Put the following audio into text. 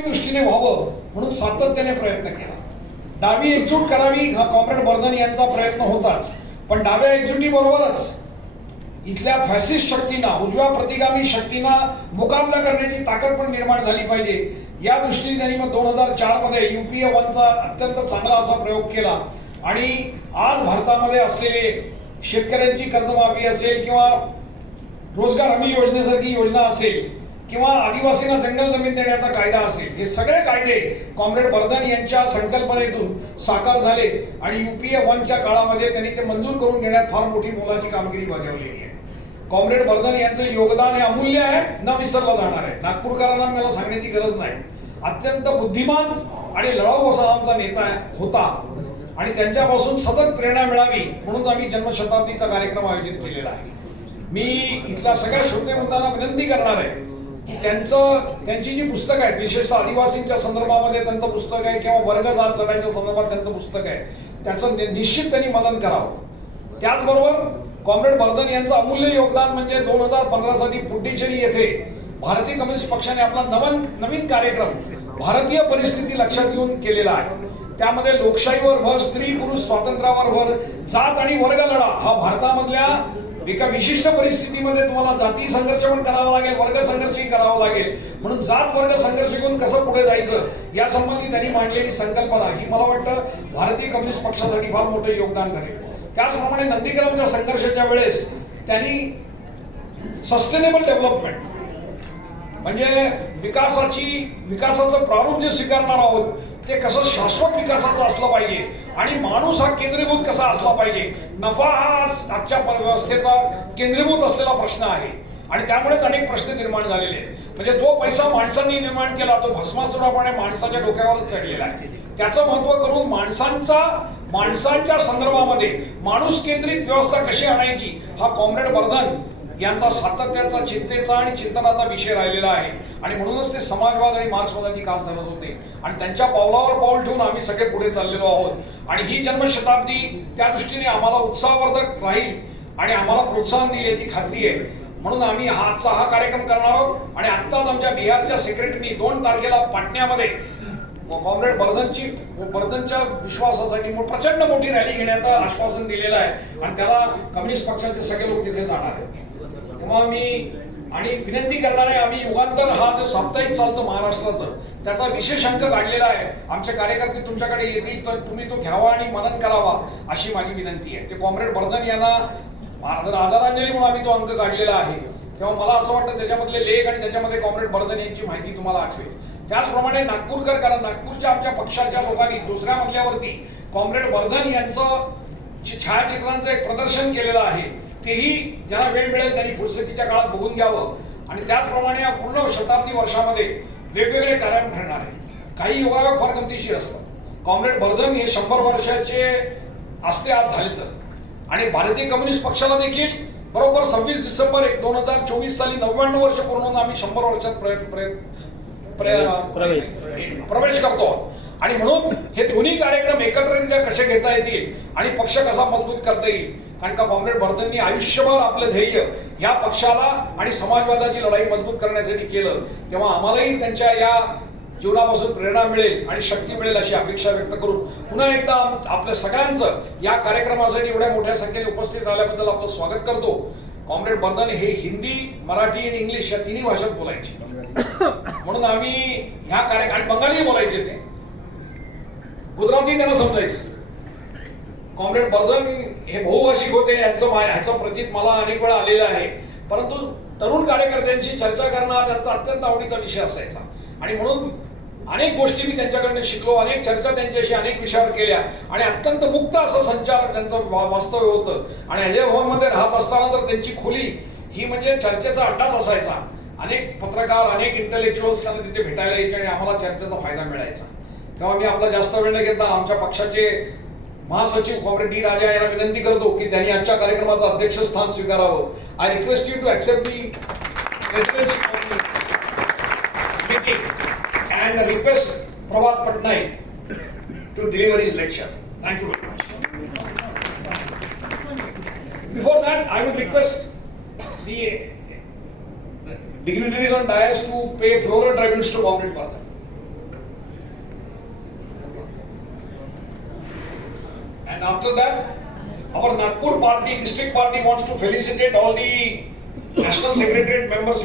दृष्टीने व्हावं म्हणून सातत्याने प्रयत्न केला. डावी एकजूट करावी हा कॉम्रेड बर्धन यांचा प्रयत्न होताच. पण डाव्या एकजुटी बरोबरच इथल्या फॅसिस्ट शक्तींना उजव्या प्रतिगामी शक्तींना मुकाबला करण्याची ताकद पण निर्माण झाली पाहिजे. या दृष्टीने त्यांनी मग दोन हजार चारमध्ये युपीए वनचा अत्यंत चांगला असा प्रयोग केला. आणि आज भारतामध्ये असलेले शेतकऱ्यांची कर्जमाफी असेल किंवा रोजगार हमी योजनेसारखी योजना असेल किंवा आदिवासींना जंगल जमीन देण्याचा कायदा असेल हे सगळे कायदे कॉम्रेड बर्धन यांच्या संकल्पनेतून साकार झाले आणि युपीए वनच्या काळामध्ये त्यांनी ते मंजूर करून घेण्यात फार मोठी मोलाची कामगिरी बजावलेली आहे. कॉम्रेड बर्धन यांचं योगदान हे अमूल्य आहे न विसरलं जाणार आहे. नागपूरकरांना मला सांगण्याची गरज नाही. अत्यंत बुद्धिमान आणि लढाऊ असा आमचा नेता होता आणि त्यांच्यापासून सतत प्रेरणा मिळावी म्हणून आम्ही जन्मशताब्दीचा कार्यक्रम आयोजित केलेला आहे. मी इथल्या सगळ्या श्रोतेवृंदांना विनंती करणार आहे की त्यांचं त्यांची जी पुस्तकं आहेत विशेषतः आदिवासींच्या संदर्भामध्ये त्यांचं पुस्तक आहे किंवा वर्ग जात लढाईच्या संदर्भात त्यांचं पुस्तक आहे त्याचं नि- निश्चित त्यांनी मनन करावं. त्याचबरोबर कॉम्रेड बर्धन यांचं अमूल्य योगदान म्हणजे दोन हजार पंधरा साली पुड्डीचेरी येथे भारतीय कम्युनिस्ट पक्षाने आपला नवन नवीन कार्यक्रम भारतीय परिस्थिती लक्षात घेऊन केलेला आहे. त्यामध्ये लोकशाहीवर भर स्त्री पुरुष स्वातंत्र्यावर भर जात आणि वर्ग लढा हा भारतामधल्या एका विशिष्ट परिस्थितीमध्ये तुम्हाला जाती संघर्ष पण करावा लागेल वर्ग संघर्षही करावा लागेल. म्हणून जात वर्ग संघर्ष घेऊन कसं पुढे जायचं या संबंधी त्यांनी मांडलेली संकल्पना ही मला वाटतं भारतीय कम्युनिस्ट पक्षासाठी फार मोठं योगदान करेल त्याचप्रमाणे नंदीग्रामच्या संघर्षाच्या वेळेस त्यांनी सस्टेनेबल डेव्हलपमेंट म्हणजे विकासाची विकासाचं प्रारूप जे स्वीकारणार आहोत ते कसं शाश्वत विकासाचं असलं पाहिजे. आणि माणूस हा केंद्रीभूत कसा असला पाहिजे? नफा हा आजच्या व्यवस्थेचा केंद्रीभूत असलेला प्रश्न आहे. आणि त्यामुळेच अनेक प्रश्न निर्माण झालेले आहेत. म्हणजे जो पैसा माणसांनी निर्माण केला तो भस्मासुरापणे माणसाच्या डोक्यावरच चढलेला आहे. त्याचं महत्त्व करून माणसांचा माणसांच्या संदर्भामध्ये माणूस केंद्रित व्यवस्था कशी आणायची हा कॉम्रेड बर्धन यांचा सातत्याचा चिंतेचा आणि चिंतनाचा विषय राहिलेला आहे. आणि म्हणूनच ते समाजवाद आणि मार्क्सवादाची खास धरत होते. आणि त्यांच्या पावलावर पाऊल ठेवून आम्ही सगळे पुढे चाललेलो आहोत. आणि ही जन्मशताब्दी त्या दृष्टीने आम्हाला उत्साहवर्धक राहील आणि आम्हाला प्रोत्साहन देईल याची खात्री आहे. म्हणून आम्ही हा आजचा हा कार्यक्रम करणार आहोत. आणि आत्ताच आमच्या बिहारच्या सेक्रेटरी दोन तारखेला पाटण्यामध्ये कॉम्रेड बर्धनची बर्धनच्या विश्वासासाठी प्रचंड मोठी रॅली घेण्याचं आश्वासन दिलेलं आहे. आणि त्याला कम्युनिस्ट पक्षाचे सगळे लोक तिथे जाणार आहेत. तेव्हा मी आणि विनंती करणार आहे आम्ही युगांतर हा जो साप्ताहिक चालतो महाराष्ट्राचं त्याचा विशेष अंक काढलेला आहे. आमचे कार्यकर्ते तुमच्याकडे येतील तर तुम्ही तो घ्यावा आणि मनन करावा अशी माझी विनंती आहे. ते कॉम्रेड बर्धन यांना आदरांजली म्हणून आम्ही तो अंक काढलेला आहे. तेव्हा मला असं वाटतं त्याच्यामधले लेख आणि त्याच्यामध्ये कॉम्रेड बर्धन यांची माहिती तुम्हाला आठवेल. त्याचप्रमाणे नागपूरकर कारण नागपूरच्या आमच्या पक्षाच्या लोकांनी दुसऱ्या मजल्यावरती कॉम्रेड वर्धन यांचं छायाचित्रांचं एक प्रदर्शन केलेलं आहे. तेही ज्यांना वेळ मिळेल त्यांनी फुरसतीच्या काळात बघून घ्यावं. आणि त्याचप्रमाणे या पूर्ण शताब्दी वर्षामध्ये वेगवेगळे कार्यक्रम ठरणार आहे. काही योगायोग फार गमतीशीर असतात कॉम्रेड बर्धन हे शंभर वर्षाचे असते आज झाले तर आणि भारतीय कम्युनिस्ट पक्षाला देखील बरोबर सव्वीस डिसेंबर एक दोन हजार चोवीस साली नव्याण्णव वर्ष पूर्ण होऊन आम्ही शंभर वर्षात प्रयत्न. प्रवेश करतो. आणि म्हणून हे दोन्ही कार्यक्रम एकत्ररित्या कसे घेता येतील आणि पक्ष कसा मजबूत करता येईल? कारण का कॉम्रेड भरतांनी आयुष्यभर आपलं ध्येय या पक्षाला आणि समाजवादाची लढाई मजबूत करण्यासाठी केलं. तेव्हा आम्हालाही त्यांच्या या जीवनापासून प्रेरणा मिळेल आणि शक्ती मिळेल अशी अपेक्षा व्यक्त करून पुन्हा एकदा आपल्या सगळ्यांचं या कार्यक्रमासाठी एवढ्या मोठ्या संख्येने उपस्थित राहिल्याबद्दल आपलं स्वागत करतो. कॉम्रेड बर्धन हे हिंदी मराठी आणि इंग्लिश या तिन्ही भाषेत बोलायचे. म्हणून आम्ही ह्या कार्यक्रम आणि बंगाली बोलायचे ते. गुजराती त्यांना समजायचं. कॉम्रेड बर्धन हे बहुभाषिक होते यांचं ह्याचं प्रचित मला अनेक वेळा आलेलं आहे. परंतु तरुण कार्यकर्त्यांशी चर्चा करणं हा त्यांचा अत्यंत आवडीचा विषय असायचा. आणि म्हणून अनेक गोष्टी मी त्यांच्याकडनं शिकलो अनेक चर्चा त्यांच्याशी अनेक विषयावर केल्या आणि अत्यंत मुक्त असं संचार त्यांचं वास्तव्य होतं. आणि अजय भवनमध्ये राहत असताना तर त्यांची खोली ही म्हणजे चर्चेचा अड्डाच असायचा. अनेक पत्रकार अनेक इंटलेक्च्युअल्स त्यांना तिथे भेटायला यायचे आणि आम्हाला चर्चेचा फायदा मिळायचा. तेव्हा मी आपला जास्त वेळ न घेता आमच्या पक्षाचे महासचिव कॉम्रेड डी राजा यांना विनंती करतो की त्यांनी आजच्या कार्यक्रमाचं अध्यक्षस्थान स्वीकारावं. I request you to accept the and request Prabhat Patnaik to deliver his lecture thank you very much before that I would request the dignitaries on dais to pay floral tributes to Comrade Bharat. And after that, our Nagpur party, district party wants to felicitate all the national secretariat members